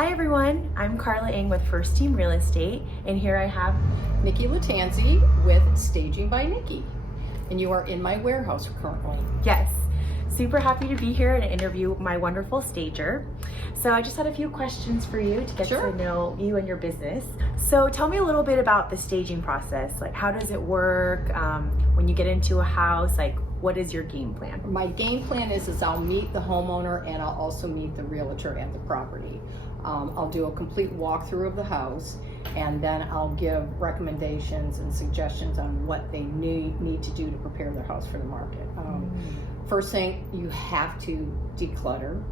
Hi everyone, I'm Carla Ng with First Team Real Estate, and here I have Nikki Lattanzi with Staging by Nikki, and you are in my warehouse currently. Yes, super happy to be here and interview my wonderful stager. So I just had a few questions for you to get Sure. to know you and your business. So tell me a little bit about the staging process. Like, how does it work? When you get into a house, like, what is your game plan? My game plan is I'll meet the homeowner and I'll also meet the realtor at the property. I'll do a complete walkthrough of the house, and then I'll give recommendations and suggestions on what they need to do to prepare their house for the market. First thing, you have to declutter,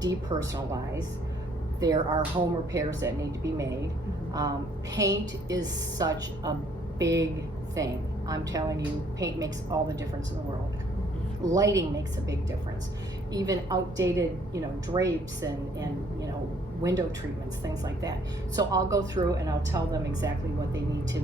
depersonalize. There are home repairs that need to be made. Paint is such a big thing. I'm telling you, paint makes all the difference in the world. Lighting makes a big difference. Even outdated, drapes and window treatments, things like that. So I'll go through and I'll tell them exactly what they need to,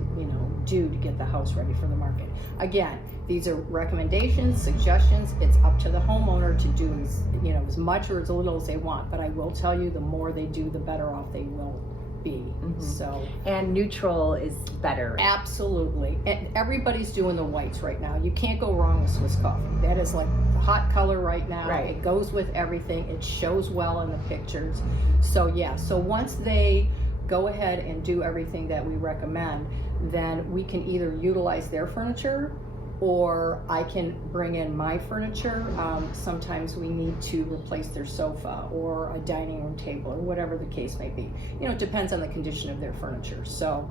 do to get the house ready for the market. Again, these are recommendations, suggestions. It's up to the homeowner to do as much or as little as they want. But I will tell you, the more they do, the better off they will be. So, and neutral is better. Absolutely. And everybody's doing the whites right now. You can't go wrong with Swiss coffee. That is like the hot color right now. Right. It goes with everything. It shows well in the pictures. So yeah, so once they go ahead and do everything that we recommend, then we can either utilize their furniture or I can bring in my furniture. Sometimes we need to replace their sofa or a dining room table or whatever the case may be. It depends on the condition of their furniture. So,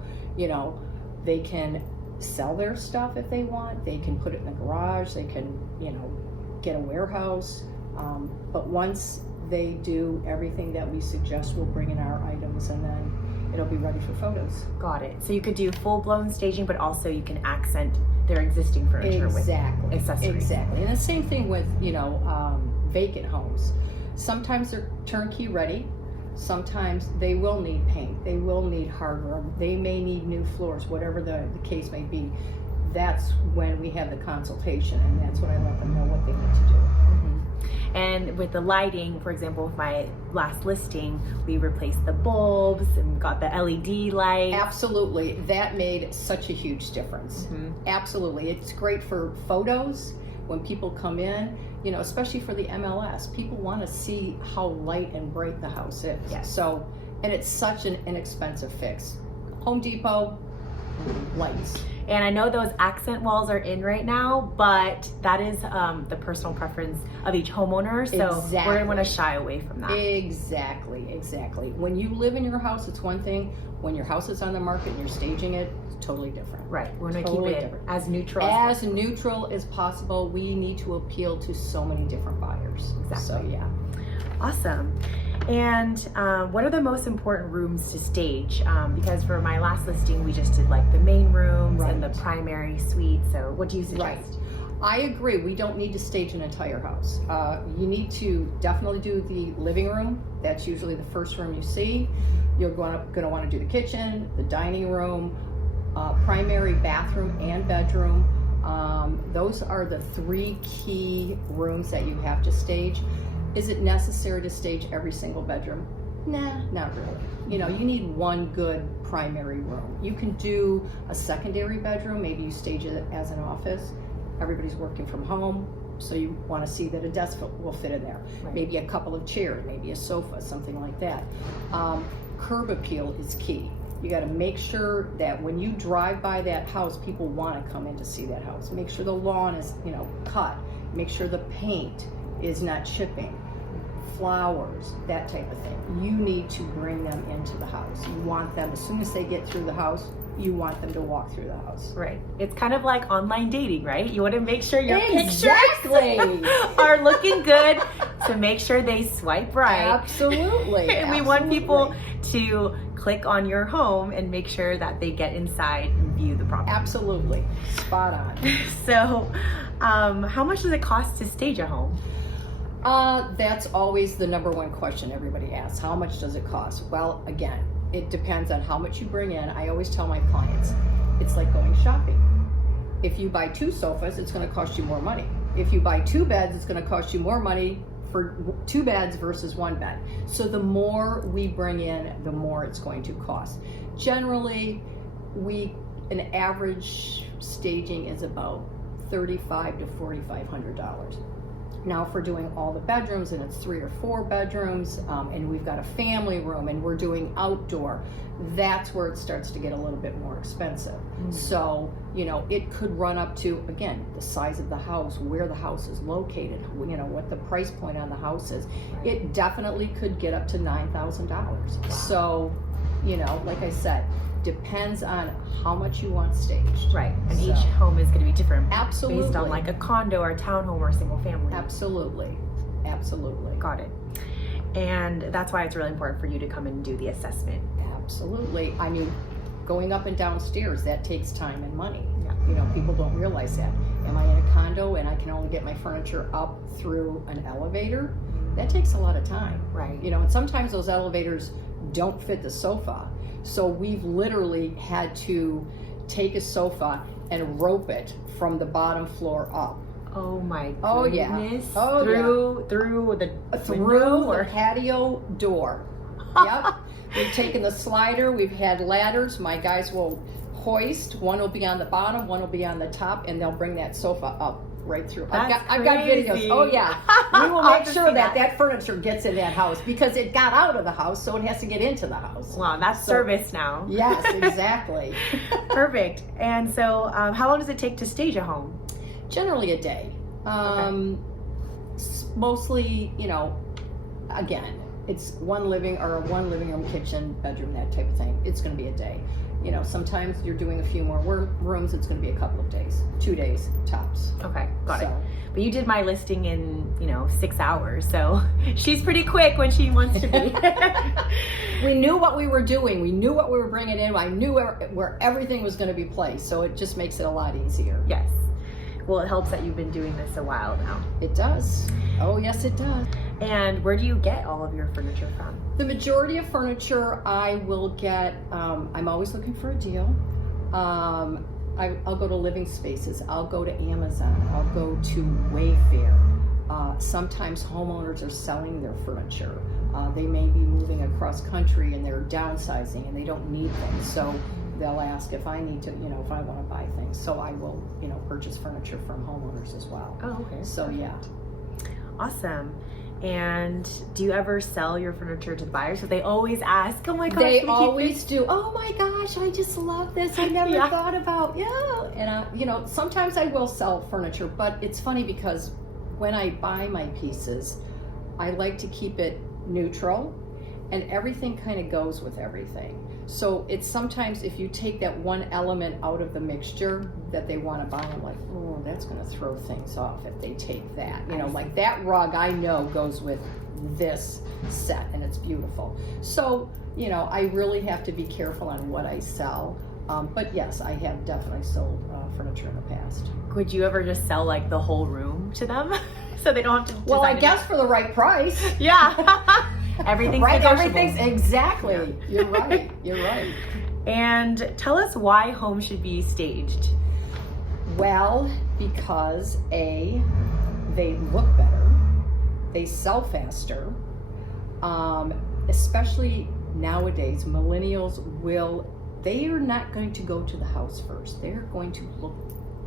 they can sell their stuff if they want. They can put it in the garage. They can, get a warehouse. But once they do everything that we suggest, we'll bring in our items and then it'll be ready for photos. Got it. So you could do full-blown staging, but also you can accent their existing furniture with accessories. Exactly. And the same thing with, vacant homes. Sometimes they're turnkey ready. Sometimes they will need paint. They will need hardware. They may need new floors, whatever the case may be. That's when we have the consultation, and that's when I let them know what they need to do. And with the lighting, for example, with my last listing, we replaced the bulbs and got the LED light. Absolutely. That made such a huge difference. Absolutely. It's great for photos when people come in, especially for the MLS. People want to see how light and bright the house is. Yes. So, and it's such an inexpensive fix. Home Depot, lights. And I know those accent walls are in right now, but that is the personal preference of each homeowner. So we're going to want to shy away from that. Exactly. When you live in your house, it's one thing. When your house is on the market and you're staging it, it's totally different. Right. We're going to keep it as neutral as possible. We need to appeal to so many different buyers. Exactly. So yeah. Awesome. And what are the most important rooms to stage? Because for my last listing, we just did like the main rooms and the primary suite. So what do you suggest? Right. I agree. We don't need to stage an entire house. You need to definitely do the living room. That's usually the first room you see. You're going to want to do the kitchen, the dining room, primary bathroom and bedroom. Those are the three key rooms that you have to stage. Is it necessary to stage every single bedroom? Nah, not really. You need one good primary room. You can do a secondary bedroom. Maybe you stage it as an office. Everybody's working from home, so you want to see that a desk will fit in there. Right. Maybe a couple of chairs, maybe a sofa, something like that. Curb appeal is key. You got to make sure that when you drive by that house, people want to come in to see that house. Make sure the lawn is, cut. Make sure the paint is not chipping. Flowers, that type of thing. You need to bring them into the house. You want them, as soon as they get through the house, you want them to walk through the house. Right. It's kind of like online dating, right? You want to make sure your pictures are looking good to make sure they swipe right. Absolutely. And we want people to click on your home and make sure that they get inside and view the property. Absolutely. Spot on. So, how much does it cost to stage a home? That's always the number one question everybody asks. How much does it cost? Well, again, it depends on how much you bring in. I always tell my clients, it's like going shopping. If you buy 2 sofas, it's going to cost you more money. If you buy 2 beds, it's going to cost you more money for 2 beds versus 1 bed. So the more we bring in, the more it's going to cost. Generally, an average staging is about $3,500 to $4,500. Now, if we're doing all the bedrooms and it's 3 or 4 bedrooms, and we've got a family room and we're doing outdoor, that's where it starts to get a little bit more expensive. So, it could run up to, again, the size of the house, where the house is located, what the price point on the house is. It definitely could get up to $9,000. Wow. So, like I said, depends on how much you want staged. Right, and each home is going to be different. Absolutely. Based on like a condo or a townhome or a single family. Absolutely. Got it. And that's why it's really important for you to come and do the assessment. Absolutely. I mean, going up and downstairs, that takes time and money. People don't realize that. Am I in a condo and I can only get my furniture up through an elevator? That takes a lot of time. Right. And sometimes those elevators don't fit the sofa. So we've literally had to take a sofa and rope it from the bottom floor up. Oh my goodness. Oh yeah. Oh through the patio door. Yep. We've taken the slider, we've had ladders, my guys will hoist, one will be on the bottom, one will be on the top, and they'll bring that sofa up right through. I've got videos. Oh yeah. We will make sure that furniture gets in that house because it got out of the house, so it has to get into the house. Wow, that's service now. Yes, exactly. Perfect. And so how long does it take to stage a home? Generally a day. Mostly, again, it's one living room, kitchen, bedroom, that type of thing. It's going to be a day. Sometimes you're doing a few more rooms. It's going to be a couple of days, 2 days tops. Okay, got it. But you did my listing in 6 hours, so she's pretty quick when she wants to be. We knew what we were doing. We knew what we were bringing in. I knew where everything was going to be placed, so it just makes it a lot easier. Yes. Well, it helps that you've been doing this a while now. It does. Oh, yes, it does. And where do you get all of your furniture from? The majority of furniture I will get, I'm always looking for a deal. I'll go to Living Spaces. I'll go to Amazon. I'll go to Wayfair. Sometimes homeowners are selling their furniture. They may be moving across country and they're downsizing and they don't need things. So they'll ask if I need to, if I want to buy things. So I will, purchase furniture from homeowners as well. Oh, okay. So yeah. Awesome. And do you ever sell your furniture to the buyers? So they always ask, oh my gosh. They always do. Oh my gosh, I just love this. I never thought about, And, sometimes I will sell furniture, but it's funny because when I buy my pieces, I like to keep it neutral and everything kind of goes with everything. So it's sometimes if you take that one element out of the mixture that they want to buy, I'm like, oh, that's going to throw things off if they take that. Like that rug I know goes with this set and it's beautiful. So, I really have to be careful on what I sell. But yes, I have definitely sold furniture in the past. Could you ever just sell like the whole room to them so they don't have to? Well, I guess for the right price. Yeah. Everything's negotiable. Exactly. Yeah. You're right. And tell us why homes should be staged. Well, because they look better, they sell faster, especially nowadays. Millennials they are not going to go to the house first. They're going to look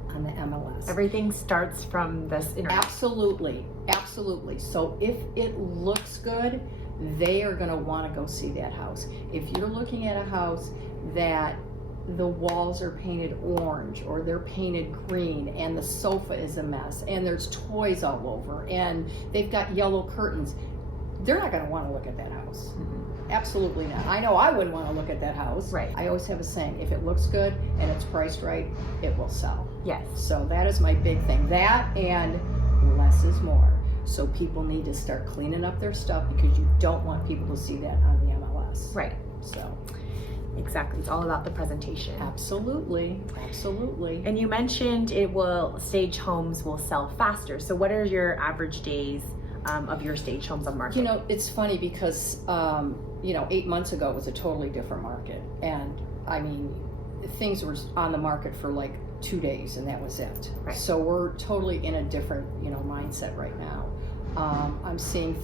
on the MLS. Everything starts from this internet. Absolutely. So if it looks good, they are going to want to go see that house. If you're looking at a house that the walls are painted orange or they're painted green and the sofa is a mess and there's toys all over and they've got yellow curtains, they're not going to want to look at that house. Mm-hmm. Absolutely not. I know I wouldn't want to look at that house. Right. I always have a saying, if it looks good and it's priced right, it will sell. Yes. So that is my big thing. That and less is more. So people need to start cleaning up their stuff because you don't want people to see that on the MLS. Right. So. Exactly. It's all about the presentation. Absolutely. And you mentioned stage homes will sell faster. So what are your average days of your stage homes on the market? It's funny because, 8 months ago it was a totally different market. And I mean, things were on the market for like 2 days and that was it. Right. So we're totally in a different, mindset right now. I'm seeing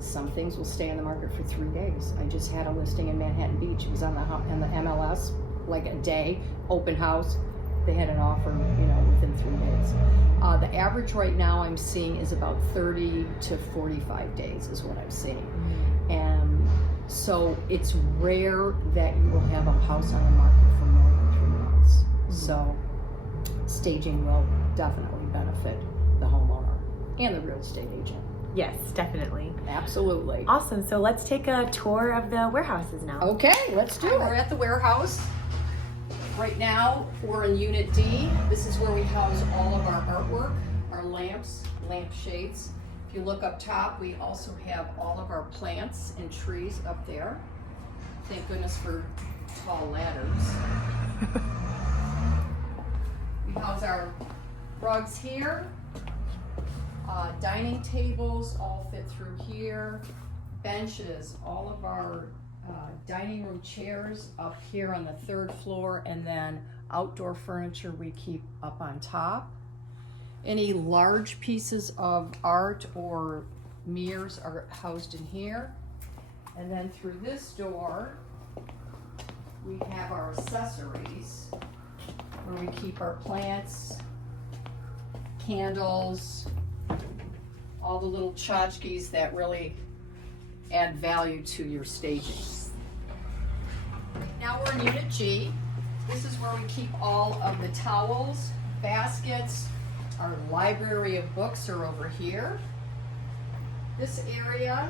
some things will stay on the market for 3 days. I just had a listing in Manhattan Beach. It was on the MLS, like a day, open house. They had an offer, within 3 days. The average right now I'm seeing is about 30 to 45 days is what I'm seeing. And so it's rare that you will have a house on the market for more than 3 months. So staging will definitely benefit the homeowner and the real estate agent. Yes, definitely. Absolutely. Awesome. So let's take a tour of the warehouses now. Okay, let's do it. We're at the warehouse. Right now, we're in Unit D. This is where we house all of our artwork, our lamps, lamp shades. If you look up top, we also have all of our plants and trees up there. Thank goodness for tall ladders. We house our rugs here. Dining tables all fit through here. Benches, all of our dining room chairs up here on the 3rd floor, and then outdoor furniture we keep up on top. Any large pieces of art or mirrors are housed in here. And then through this door, we have our accessories where we keep our plants, candles, all the little tchotchkes that really add value to your staging. Now we're in Unit G. This is where we keep all of the towels, baskets. Our library of books are over here. This area,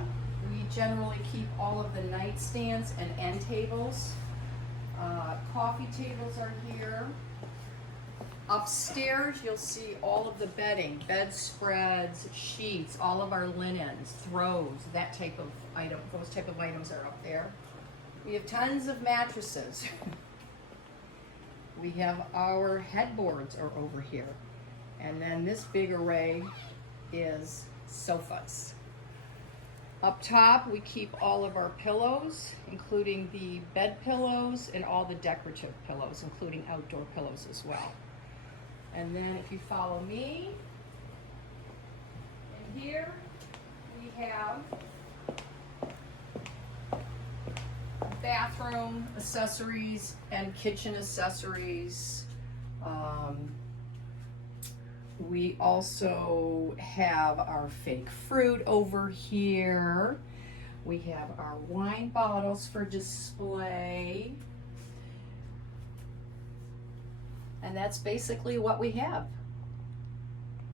we generally keep all of the nightstands and end tables. Coffee tables are here. Upstairs, you'll see all of the bedding, bedspreads, sheets, all of our linens, throws, that type of item. Those type of items are up there. We have tons of mattresses. We have our headboards are over here. And then this big array is sofas. Up top, we keep all of our pillows, including the bed pillows and all the decorative pillows, including outdoor pillows as well. And then if you follow me, in here we have bathroom accessories and kitchen accessories. We also have our fake fruit over here. We have our wine bottles for display. And that's basically what we have.